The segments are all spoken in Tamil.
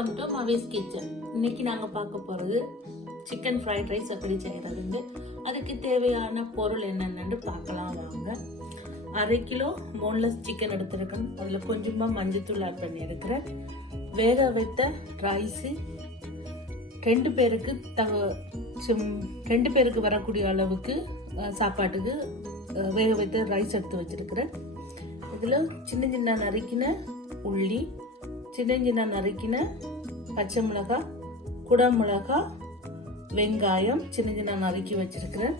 Welcome to மவேஸ் kitchen. இன்னைக்கு நாங்கள் பார்க்க போகிறது சிக்கன் ஃப்ரைட் ரைஸ் எப்படி செய்கிறதுண்டு. அதுக்கு தேவையான பொருள் என்னென்னு பார்க்கலாம் வாங்க. 1/2 கிலோ போன்லெஸ் சிக்கன் எடுத்துருக்கேன். அதில் கொஞ்சமாக மஞ்சத்தூள் ஆட் பண்ணியிருக்கிறேன். வேக வைத்த ரைஸு 2 பேருக்கு வரக்கூடிய அளவுக்கு சாப்பாட்டுக்கு வேக வைத்த ரைஸ் எடுத்து வச்சிருக்கிறேன். இதில் சின்ன சின்ன நறுக்கின உள்ளி, சின்ன நறுக்கின பச்சை மிளகாய், குடமிளகாய், வெங்காயம் சின்ன நறுக்கி வச்சிருக்கிறேன்.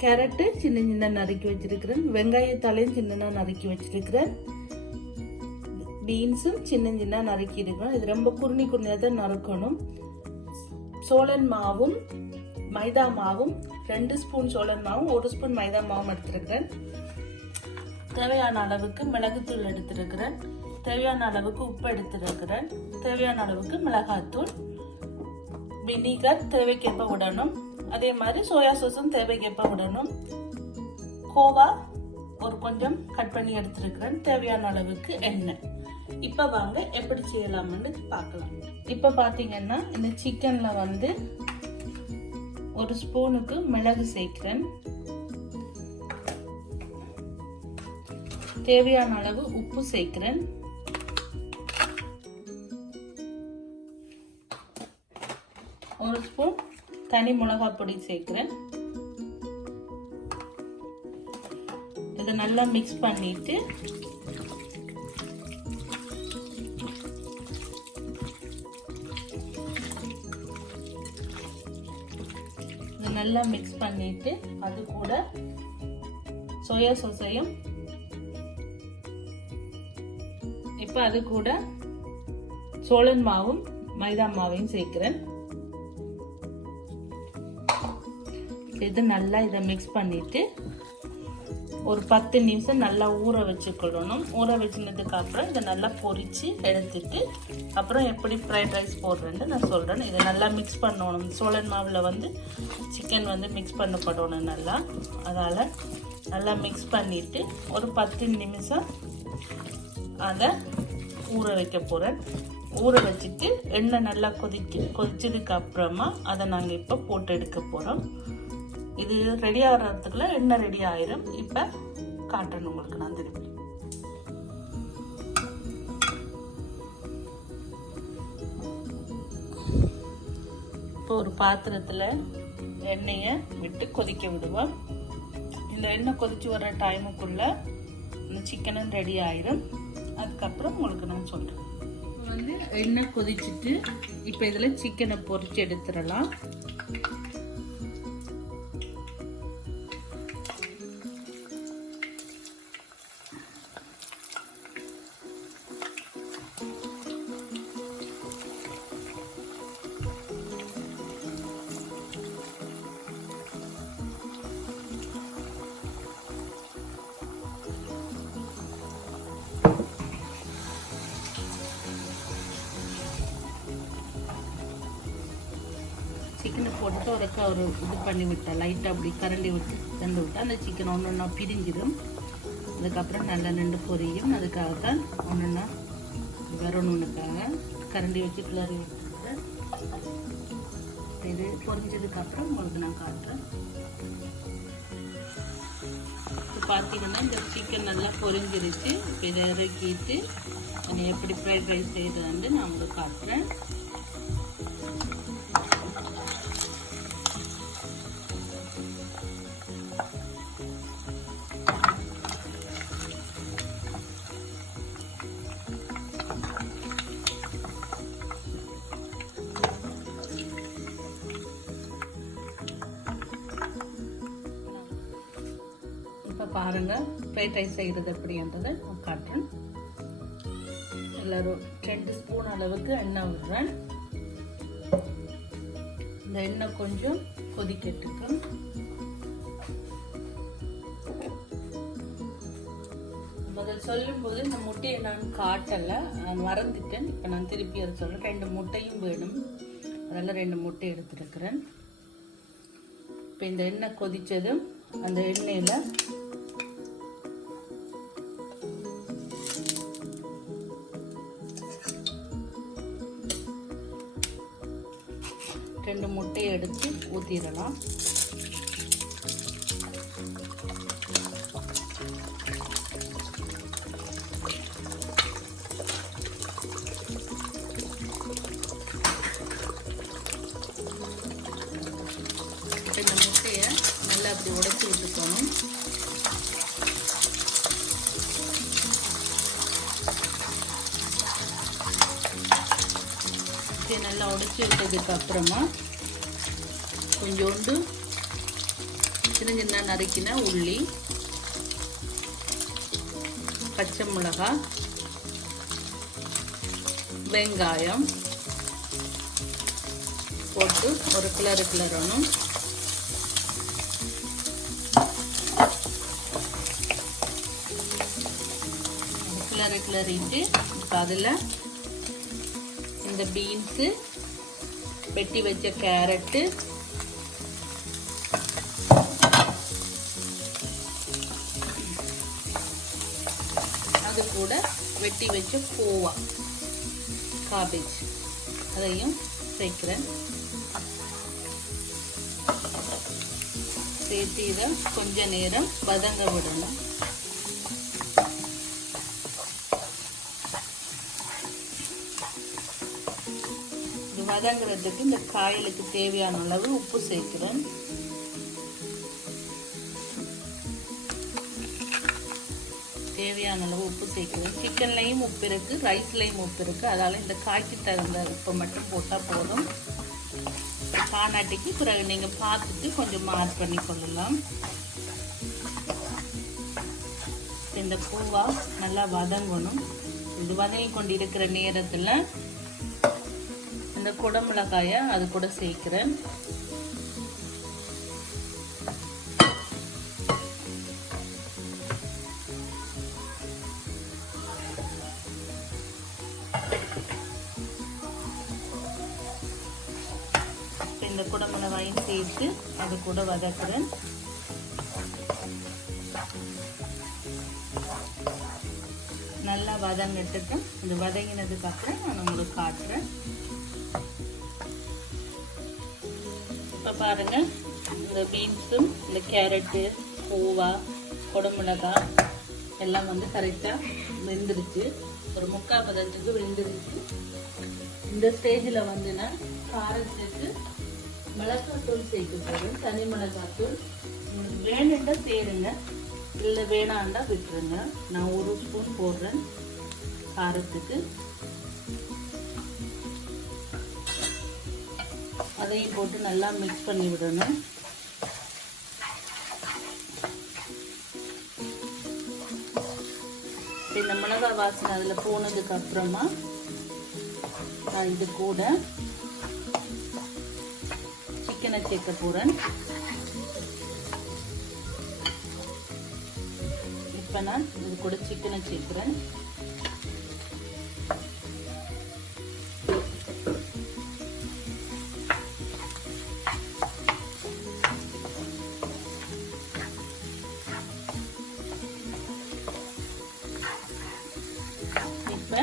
கேரட்டு சின்ன நறுக்கி வச்சிருக்கிறேன். வெங்காயத்தாலையும் சின்ன நறுக்கி வச்சிருக்கிறேன். பீன்ஸும் சின்ன நறுக்கி இருக்கிறேன். இது ரொம்ப குறுனியாக தான் நறுக்கணும். சோளன் மாவும் மைதா மாவும் 2 ஸ்பூன் சோளன் மாவும் 1 ஸ்பூன் மைதா மாவும் எடுத்திருக்கிறேன். தேவையான அளவுக்கு மிளகுத்தூள் எடுத்திருக்கிறேன். தேவையான அளவுக்கு உப்பு எடுத்திருக்கிறேன். தேவையான அளவுக்கு மிளகாத்தூள், வினிகர் தேவைக்கேற்ப விடணும். அதே மாதிரி சோயா சாஸும் தேவைக்கேற்ப விடணும். கோவா கொஞ்சம் கட் பண்ணி எடுத்திருக்கிறேன். தேவையான அளவுக்கு எண்ணெய். இப்ப வாங்க எப்படி செய்யலாம்னு பார்க்கலாம். இப்ப பாத்தீங்கன்னா இந்த சிக்கன்ல 1 ஸ்பூனுக்கு மிளகு சேர்க்கிறேன். தேவையான அளவு உப்பு சேர்க்கிறேன். 1 ஸ்பூன் தனி மிளகாய் பொடி சேர்க்கிறேன். இதை நல்லா மிக்ஸ் பண்ணிட்டு அது கூட சோயா சாஸையும் இப்ப அது கூட சோளன் மாவும் மைதா மாவையும் சேர்க்கிறேன். இது நல்லா இதை மிக்ஸ் பண்ணிட்டு ஒரு 10 நிமிஷம் நல்லா ஊற வச்சுக்கொள்ளணும். ஊற வச்சுனதுக்கு அப்புறம் இதை நல்லா பொரிச்சு எடுத்துட்டு அப்புறம் எப்படி ஃப்ரைட் ரைஸ் போடுறேன்னு நான் சொல்றேன். இதை நல்லா மிக்ஸ் பண்ணணும். சோளன் மாவில் சிக்கன் மிக்ஸ் பண்ணப்படணும் நல்லா. அதால நல்லா மிக்ஸ் பண்ணிட்டு ஒரு 10 நிமிஷம் அதை ஊற வைக்க போறேன். ஊற வச்சுட்டு எண்ணெய் நல்லா கொதிச்சதுக்கு அப்புறமா அதை நாங்கள் இப்போ போட்டு எடுக்க போறோம். இது ரெடி ஆகிறதுக்குள்ள எண்ணெய் ரெடி ஆயிரும். இப்ப காட்டுறேன் உங்களுக்கு நான் திருப்பி. இப்போ ஒரு பாத்திரத்துல எண்ணெயை விட்டு கொதிக்க விடுவோம். இந்த எண்ணெய் கொதிச்சு வர்ற டைமுக்குள்ள இந்த சிக்கனும் ரெடி ஆயிரும். அதுக்கப்புறம் உங்களுக்கு நான் சொல்றேன். எண்ணெய் கொதிச்சுட்டு இப்ப இதுல சிக்கனை பொரிச்சு எடுத்துடலாம். சிக்கனை போட்டு ஒரு இது பண்ணி விட்டேன். லைட்டாக அப்படி கரண்டி விட்டு தந்து விட்டா அந்த சிக்கன் ஒன்றா பிரிஞ்சிடும். அதுக்கப்புறம் நல்லா நின்று பொரியும். அதுக்காகத்தான் ஒன்றா வரணுன்னுக்காக கரண்டி வச்சு கிளறி விட்டுருக்கேன். இது பொரிஞ்சதுக்கப்புறம் உங்களுக்கு நான் காட்டுறேன். இப்போ பார்த்தீங்கன்னா இந்த சிக்கன் நல்லா பொரிஞ்சிருச்சு. இப்போ இதை இறக்கிட்டு எப்படி ஃப்ரைட் ரைஸ் செய்யறதுன்னு நான் உங்களுக்கு காட்டுறேன். பாருங்க ஃப்ரைட் ரைஸ் செய்யறது எப்படின்றதை காட்டுறேன். எல்லாரும் 2 ஸ்பூன் அளவுக்கு எண்ணெய் விடுறேன். இந்த எண்ணெய் கொஞ்சம் கொதிக்கட்டுக்கும். முதல் சொல்லும் போது இந்த முட்டையை நான் காட்டலை, மறந்துட்டேன். இப்போ நான் திருப்பி அதை சொல்றேன். 2 முட்டையும் வேணும். அதெல்லாம் 2 முட்டை எடுத்துருக்கிறேன். இப்போ இந்த எண்ணெய் கொதிச்சதும் அந்த எண்ணெயில 2 முட்டையை எடுத்து ஊற்றிடலாம். இந்த முட்டையை நல்லா அப்படி உடைச்சி விட்டுக்கணும். நல்லா உடைச்சி விட்டதுக்கு அப்புறமா கொஞ்சோண்டு சின்ன சின்ன நறுக்கின உள்ளி, பச்சை மிளகாய், வெங்காயம் போட்டு ஒரு கிளறணும். கிளறிட்டு இப்போ அதில் இந்த பீன்ஸு, வெட்டி வச்ச கேரட்டு, அது கூட வெட்டி வச்ச கோவா, காபேஜ் அதையும் சேர்க்கிறேன். சேர்த்து இதை கொஞ்ச நேரம் வதங்க விடணும். வதங்கிறதுக்கு இந்த காய்களுக்கு தேவையான அளவு உப்பு சேர்க்கிறேன். தேவையான அளவு உப்பு சேர்க்கிறேன். சிக்கன்லையும் உப்பு இருக்கு, ரைஸ்லையும் உப்பு இருக்கு. அதனால இந்த காய்க்கு தகுந்த உப்பை மட்டும் போட்டால் போதும். காணாட்டிக்கு பிறகு நீங்க பார்த்துட்டு கொஞ்சம் ஆட் பண்ணி கொள்ளலாம். இந்த பூவா நல்லா வதங்கணும். இது வதங்கி கொண்டு இருக்கிற நேரத்தில் இந்த குடமிளகாயை அது கூட சேர்க்கிறேன். இந்த குடமிளகாயும் சேர்த்து அது கூட வதக்குறேன். நல்லா வதங்கிட்டு இது வதங்கினதுக்கு அப்புறம் நான் உங்களுக்கு காட்டுறேன். இப்போ பாருங்க, இந்த பீன்ஸும் இந்த கேரட்டு, பூவா, குடமிளகாய் எல்லாம் வந்து கரெக்டாக வெந்துருச்சு. ஒரு 3/4 பதத்துக்கு வெந்துருச்சு. இந்த ஸ்டேஜில் வந்து நான் காரத்துக்கு மிளகாத்தூள் சேர்க்க போகிறேன். தனி மிளகாத்தூள் வேணுண்டா சேருங்க, இல்லை வேணாண்டா விட்டுருங்க. நான் 1 ஸ்பூன் போடுறேன் காரத்துக்கு. அதையும் போட்டு நல்லா மிக்ஸ் பண்ணி விடணும். இந்த மிளகாய் வாசனை அதில் போனதுக்கு அப்புறமா நான் இது கூட சிக்கனை சேர்க்க போகிறேன். இப்போ நான் இது கூட சிக்கனை சேர்க்கிறேன். இப்போ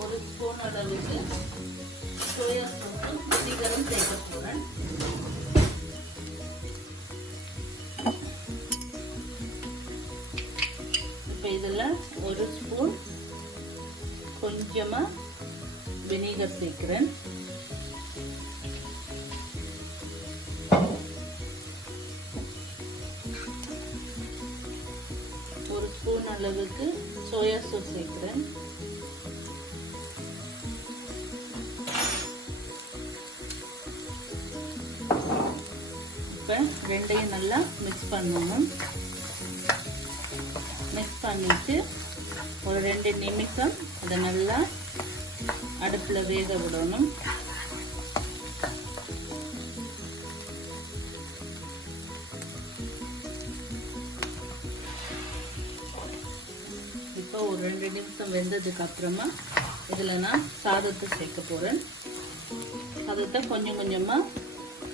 1 ஸ்பூன் அளவுக்கு சோயா சாஸும் வினிகரும் சேர்க்க போகிறேன். இப்போ இதில் 1 ஸ்பூன் கொஞ்சமாக வினிகர் சேர்க்கிறேன். ஒரு ஸ்பூன் அளவுக்கு சோயா சாஸ் சேர்க்கிறேன். இப்போ ரெண்டையும் நல்லா மிக்ஸ் பண்ணணும். மிக்ஸ் பண்ணிட்டு ஒரு 2 நிமிஷம் அதை நல்லா அடுப்பில் வேக விடணும். இப்போ ஒரு 2 நிமிஷம் வெந்ததுக்கு அப்புறமா இதில் நான் சாதத்தை சேர்க்க போகிறேன். சாதத்தை கொஞ்சம் கொஞ்சமாக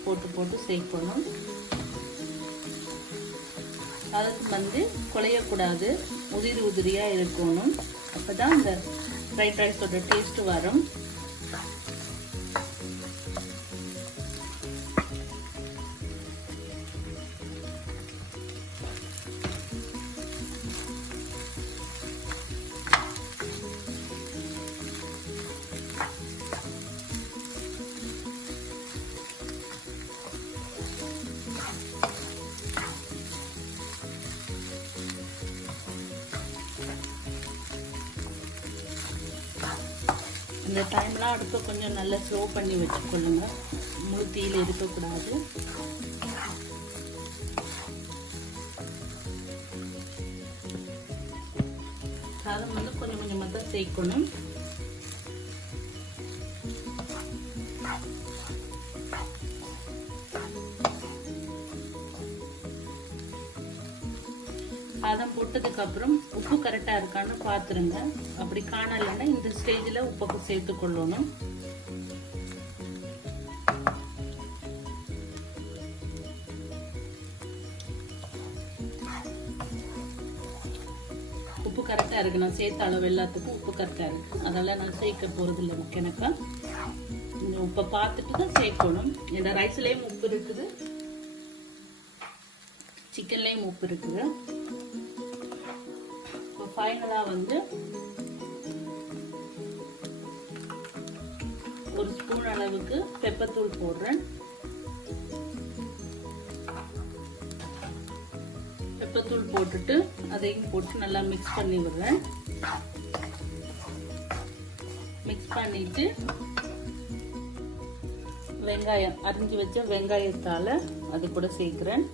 போட்டு சேர்க்கணும். சாதத்து வந்து குழையக்கூடாது, உதிரியாக இருக்கணும். அப்போ தான் இந்த ஃப்ரைட் ரைஸோட டேஸ்ட்டு வரும். இந்த டைம்லாம் அடுப்பை கொஞ்சம் நல்லா ஸ்லோ பண்ணி வச்சுக்கொள்ளுங்க, முழு தீயில் இருக்கக்கூடாது. சாதம் வந்து கொஞ்சம் கொஞ்சமாக தான் சேர்க்கணும். சாதம் போட்டதுக்கு அப்புறம் உப்பு கரெக்டா இருக்கான்னு பாத்துருங்க. அப்படி காணலைன்னா இந்த ஸ்டேஜ்ல உப்புக்கு சேர்த்து கொள்ளணும். உப்பு கரெக்டா இருக்கு, நான் சேர்த்த அளவு எல்லாத்துக்கும் உப்பு கரெக்டா இருக்கு, அதெல்லாம் நான் சேர்க்க போறது இல்லை. முக்கியனக்கா இந்த உப்பை பார்த்துட்டு தான் சேர்க்கணும். இந்த ரைஸ்லயும் உப்பு இருக்குது, சிக்கன்லயும் உப்பு இருக்குது. ஃபைனலா வந்து ஒரு ஸ்பூன் அளவுக்கு பெப்பர் தூள் போடுறேன். பெப்பர் தூள் போட்டுட்டு அதையும் போட்டு நல்லா மிக்ஸ் பண்ணி விடுறேன். மிக்ஸ் பண்ணிட்டு வெங்காயம், அரிஞ்சு வச்ச வெங்காயத்தால அது கூட சேர்க்கிறேன்.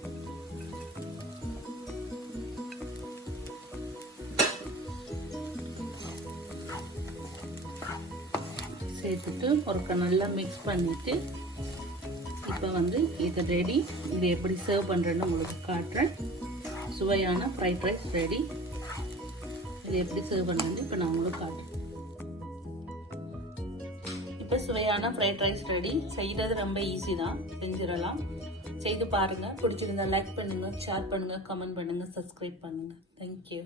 சேர்த்துட்டு ஒருக்க நல்லா மிக்ஸ் பண்ணிட்டு இப்போ வந்து இது ரெடி. இது எப்படி சர்வ் பண்ணுறேன்னு உங்களுக்கு காட்டுறேன். சுவையான ஃப்ரைட் ரைஸ் ரெடி. இது எப்படி சர்வ் பண்ணுறேன்னு இப்போ நான் உங்களுக்கு காட்டுறேன். இப்போ சுவையான ஃப்ரைட் ரைஸ் ரெடி. செய்கிறது ரொம்ப ஈஸி தான், செஞ்சிடலாம். செய்து பாருங்கள். பிடிச்சிருந்தா லைக் பண்ணுங்கள், ஷேர் பண்ணுங்கள், கமெண்ட் பண்ணுங்கள், சப்ஸ்கிரைப் பண்ணுங்கள். தேங்க்யூ.